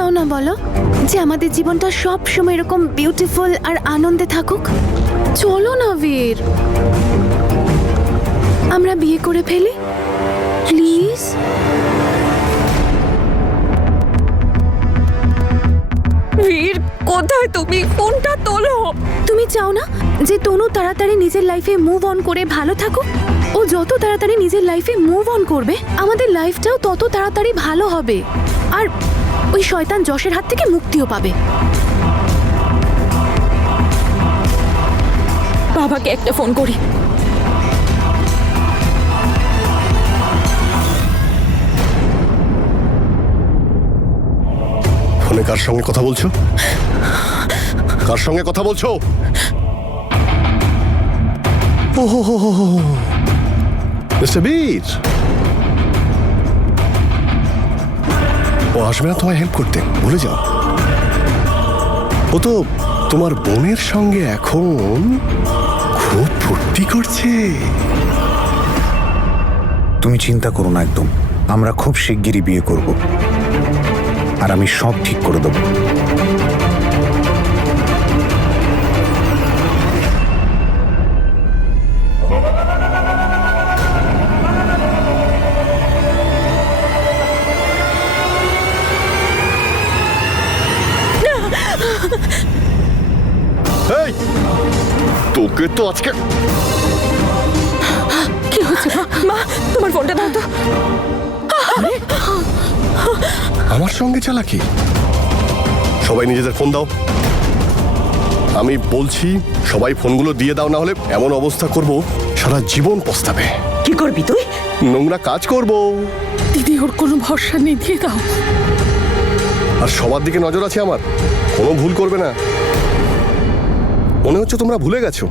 চাও না বলো যে আমাদের জীবনটা সব সময় এরকম বিউটিফুল আর আনন্দে থাকুক? চলো না বীর, আমরা বিয়ে করে ফেলি প্লিজ। বীর, কোথায় তুমি? ফোনটা তোলো। তুমি চাও না যে তনু তাড়াতাড়ি নিজের লাইফে মুভ অন করে ভালো থাকুক? ও যত তাড়াতাড়ি নিজের লাইফে মুভ অন করবে আমাদের লাইফটাও তত তাড়াতাড়ি ভালো হবে, আর ওই শয়তান যশের হাত থেকে মুক্তিও পাবে। বাবাকে একটা ফোন করি। ফোনে কার সঙ্গে কথা বলছো? কার সঙ্গে কথা বলছো? ওহো, মিস্টার বীর, ও আসবে না তোমায় হেল্প করতে, ভুলে যাও। ও তো তোমার বোনের সঙ্গে এখন খুব ফুর্তি করছে। তুমি চিন্তা করো না একদম, আমরা খুব শিগগিরই বিয়ে করব আর আমি সব ঠিক করে দেব। এই, তোকে তো আজকে কি হচ্ছে মা? মা, তোমার ফোনটা দাও তো। আমার সঙ্গে চালাকি? সবাই নিজেদের ফোন দাও। আমি বলছি সবাই ফোনগুলো দিয়ে দাও, না হলে এমন অবস্থা করব সারা জীবন পস্তাবে। কি করবি তুই? নোংরা কাজ করব। দিদি, ওর কোনো ভরসা নেই, দিয়ে দাও। আর সবার দিকে নজর আছে আমার, কোনো ভুল করবে না। মনে হচ্ছে তোমরা ভুলে গেছো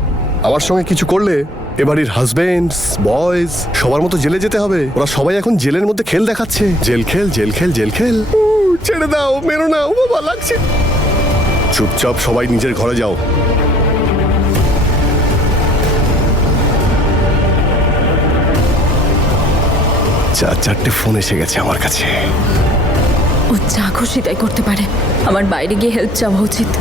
আমার সঙ্গে কিছু করলে এবাড়ির হাজবেন্ডস বয়েজ সবার মতো জেলে যেতে হবে। ওরা সবাই এখন জেলের মধ্যে খেল দেখাচ্ছে, জেল খেল জেল খেল জেল খেল। ছেড়ে দাও, মেরো না, ও বাবা লাগছে। চুপচাপ সবাই নিজের ঘরে যাও। চারটে ফোন এসে গেছে আমার কাছে। ও যা খুশি তাই করতে পারে, আমার বাইরে গিয়ে হেল্প চাওয়া উচিত।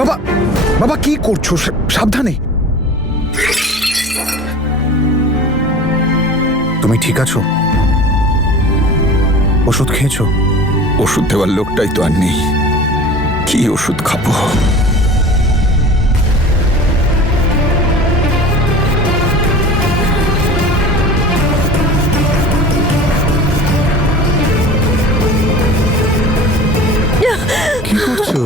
বাবা, বাবা কি করছো? সাবধানে। তুমি ঠিক আছো? ওষুধ খেয়েছো? ওষুধ দেওয়ার লোকটাই তো আর নেই, কি ওষুধ খাবো? কি করছো?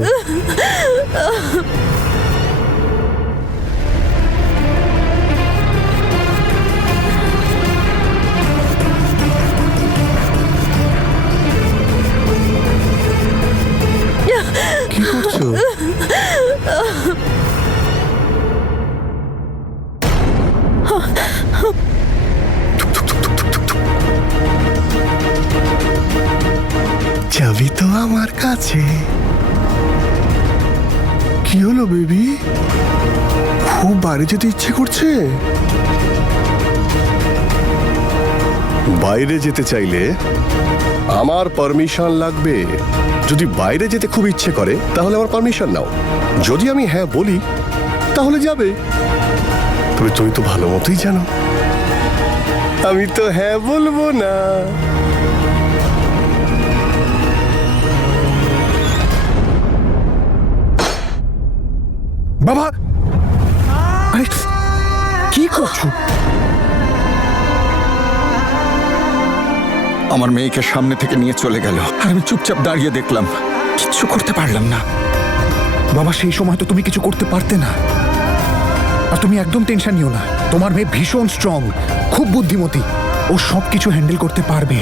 কি করছো? চাবি তো আমার কাছে। কি হলো বেবি, খুব বাইরে যেতে ইচ্ছে করছে? বাইরে যেতে চাইলে আমার পারমিশন লাগবে। যদি বাইরে যেতে খুব ইচ্ছে করে তাহলে আমার পারমিশন নাও। যদি আমি হ্যাঁ বলি তাহলে যাবে। তবে তুমি তো ভালো মতোই জানো আমি তো হ্যাঁ বলবো না। বাবা, আরে কি করছো? আমার মেয়েকে সামনে থেকে নিয়ে চলে গেল আর আমি চুপচাপ দাঁড়িয়ে দেখলাম, কিচ্ছু করতে পারলাম না। বাবা, সেই সময় তো তুমি কিছু করতে পারতে না। আর তুমি একদম টেনশন নিও না, তোমার মেয়ে ভীষণ স্ট্রং, খুব বুদ্ধিমতী, ও সব কিছু হ্যান্ডেল করতে পারবে।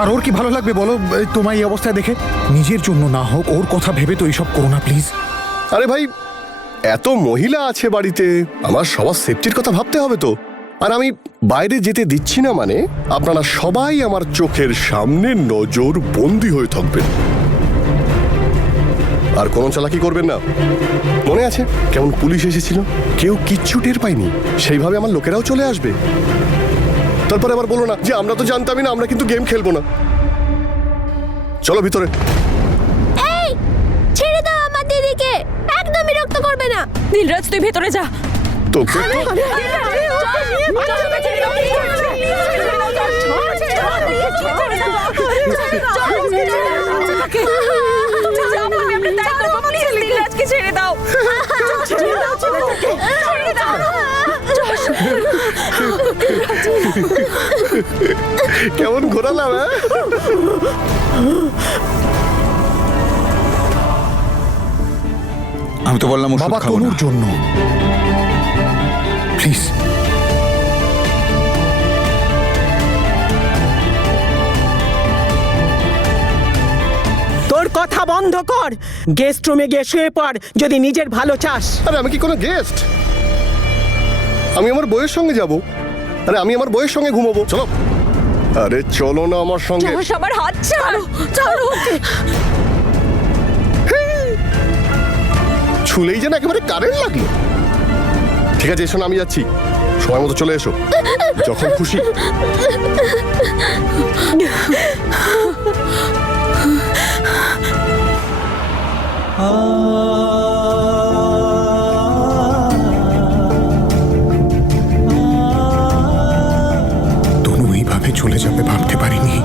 আর ওর কি ভালো লাগবে বলো তোমার এই অবস্থায় দেখে? নিজের জন্য না হোক, ওর কথা ভেবে তো এইসব করো না প্লিজ। আরে ভাই, এত মহিলা আছে বাড়িতে, আমার সবার সেফটির কথা ভাবতে হবে তো। আর আমি বাইরে যেতে দিচ্ছি না মানে আপনারা সবাই আমার চোখের সামনে নজর বন্দী হয়ে থাকবেন, আর কোনো চালাকি করবেন না। মনে আছে কেমন পুলিশ এসেছিল, কেউ কিচ্ছু টের পায়নি, সেইভাবে আমার লোকেরাও চলে আসবে। তারপরে আবার বলো না যে আমরা তো জানতামই না, আমরা কিন্তু গেম খেলবো না। চলো ভিতরে। ছেড়ে দাও আমার দিদিকে, একদম বিরক্ত করবে না। নীলরাজ তুই ভেতরে যা। তোকে ছেড়ে দাও। কেমন ঘোরালাম, হ্যাঁ? আমি তো বললাম ওষুধ বাবা খাবো না। তনুর জন্য প্লিজ। তোর কথা বন্ধ কর, গেস্ট রুমে গিয়ে শুয়ে পড় যদি নিজের ভালো চাস। আরে আমি কি কোনো গেস্ট? আমি আমার বইয়ের সঙ্গে যাব। আরে আমি আমার বইয়ের সঙ্গে ঘুমাবো। চলো। আরে চলো না আমার সঙ্গে। সবার হাত ছাড়ো, ছাড়ো ওকে। ছুলেই যেন একেবারে কারেন্ট লাগলো। ঠিক আছে, এসো না, আমি যাচ্ছি। সময় মতো চলে এসো, যখন খুশি। তনু এইভাবে চলে যাবে ভাবতে পারিনি।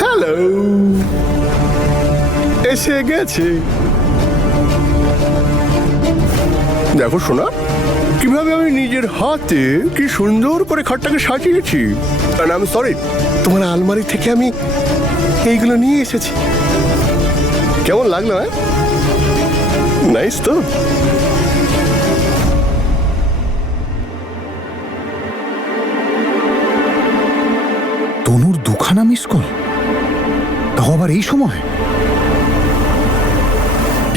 হ্যালো, এসে গেছে। দেখো শোনা, কিভাবে আমি নিজের হাতে কি সুন্দর করে খাটটাকে সাজিয়েছি। আর আমি সরি, তোমার আলমারি থেকে আমি এইগুলো নিয়ে এসেছি। কেমন লাগলো, হ্যাঁ? নাইস তো। তনুর দুখানা মিস কল, তাও আবার এই সময়।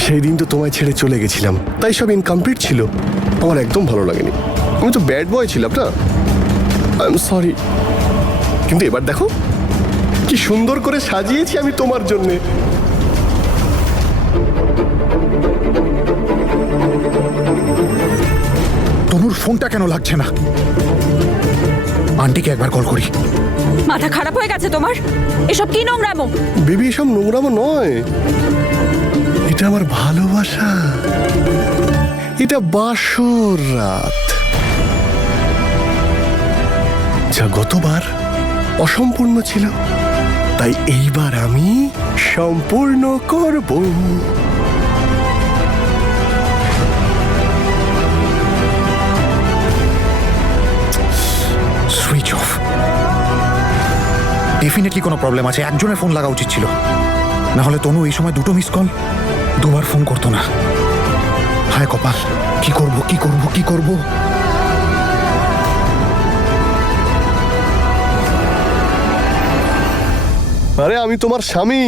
সেই দিন তো তোমায় ছেড়ে চলে গেছিলাম, তাই সব ইনকমপ্লিট ছিল। আমার একদম ভালো লাগেনি। আমি তো ব্যাড বয় ছিলাম না, আই এম সরি। কিন্তু এবার দেখো কি সুন্দর করে সাজিয়েছি আমি তোমার জন্যে। তনুর ফোনটা কেন লাগছে না? আন্টিকে একবার কল করি। মাথা খারাপ হয়ে গেছে তোমার? এসব কি নোংরামো? বেবি, এসব নোংরামো নয়, এটা আমার ভালোবাসা। এটা বাসর রাত, যা গতবার অসম্পূর্ণ ছিল, তাই এইবার আমি সম্পূর্ণ করব। Switch off. ডেফিনেটলি কোনো প্রবলেম আছে। একজনের ফোন লাগা উচিত ছিল, না হলে তনু এই সময় দুটো মিস কল, দুবার ফোন করতো না। হায় কপাল, কি করব কি করব কি করব। আরে আমি তোমার স্বামী,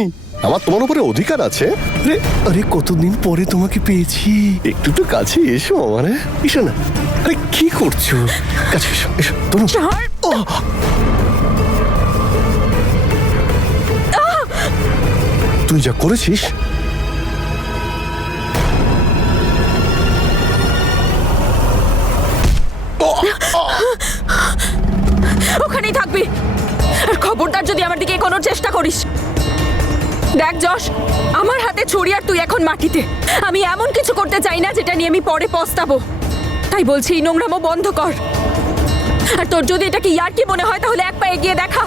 আমার তোমার উপরে অধিকার আছে। আরে আরে কতদিন পরে তোমাকে পেয়েছি, একটু তো কাছে এসো আমার। এসো না। আরে কি করছো? কাছে এসো, এসো তনু। তুই যা করেছিস, ওখানেই থাকবি, আর খবরদার যদি আমার দিকে এগোনোর চেষ্টা করিস। দেখ যশ, আমার হাতে ছুরি আর তুই এখন মাটিতে। আমি এমন কিছু করতে চাই না যেটা নিয়ে আমি পরে পস্তাবো। তাই বলছি এই নোংরামো বন্ধ কর। আর তোর যদি এটাকে ইয়ার্কি মনে হয় তাহলে এক পা এগিয়ে দেখা।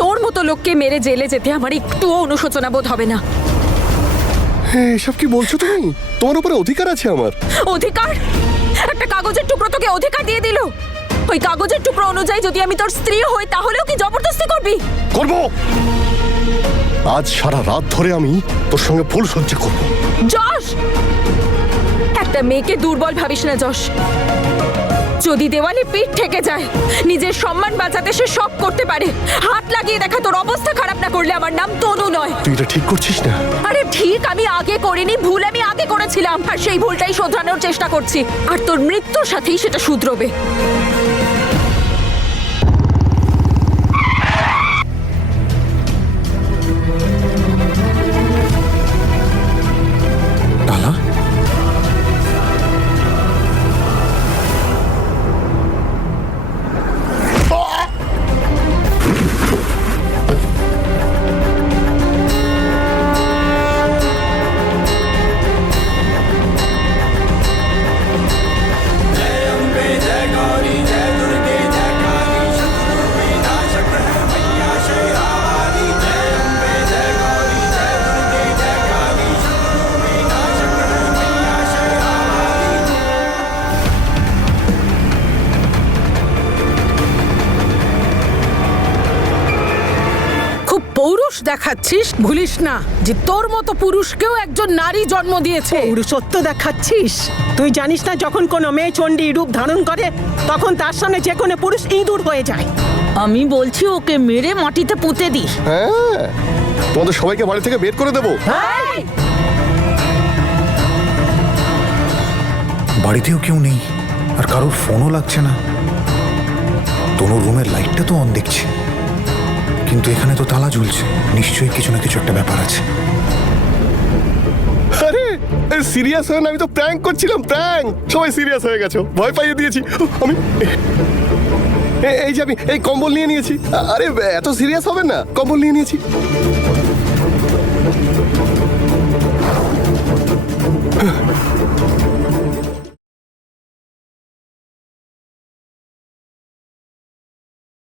তোর মতো লোককে মেরে জেলে যেতে আমার একটুও অনুশোচনা বোধ হবে না। এসব কি বলছো তুমি? তোমার উপরে অধিকার আছে আমার। অধিকার? একটা কাগজের টুকরো তোকে অধিকার দিয়ে দিল। ওই কাগজের টুকরো অনুযায়ী যদি আমি তোর স্ত্রী হই তাহলেও কি জবরদস্তি করবি? করব। আজ সারা রাত ধরে আমি তোর সঙ্গে ফুল সহ্য করব। যশ, একটা মেয়েকে দুর্বল ভাবিস না যশ। যদি দেওয়ালে পিঠ থেকে যায়, নিজের সম্মান বাঁচাতে সে সব করতে পারে। হাত লাগিয়ে দেখা, তোর অবস্থা খারাপ না করলে আমার নাম তনু নয়। তুই এটা ঠিক করছিস না। আরে ঠিক আমি আগে করিনি, ভুল আমি আগে করেছিলাম, আর সেই ভুলটাই শোধরানোর চেষ্টা করছি। আর তোর মৃত্যুর সাথেই সেটা শুধরোবে। তালা? খুব পৌরুষ দেখাচ্ছিস, ভুলিস না যে তোর মতো পুরুষকেও একজন নারী জন্ম দিয়েছে। পুরুষত্ব দেখাচ্ছিস? তুই জানিস না যখন কোনো মেয়ে চণ্ডী রূপ ধারণ করে তখন তার সামনে যে কোনো পুরুষ ইঁদুর হয়ে যায়। আমি বলছি ওকে মেরে মাটিতে পুঁতে দিস। হ্যাঁ, তোমাদের সবাইকে বাড়ি থেকে বের করে দেবো। বাড়িতেও কেউ নেই, আর কারোর ফোনও লাগছে না। তনুর রুমের লাইটটা তো অন দেখছি, কিন্তু এখানে তো তালা ঝুলছে। নিশ্চয়ই কিছু না কিছু একটা ব্যাপার আছে। আরে সিরিয়াস হয়ে না, আমি তো প্র্যাঙ্ক করছিলাম, প্র্যাঙ্ক। সবাই সিরিয়াস হয়ে গেছো, ভয় পাইয়ে দিয়েছি আমি। এই যে আমি এই কম্বল নিয়ে নিয়েছি। আরে এত সিরিয়াস হবে না, কম্বল নিয়ে নিয়েছি।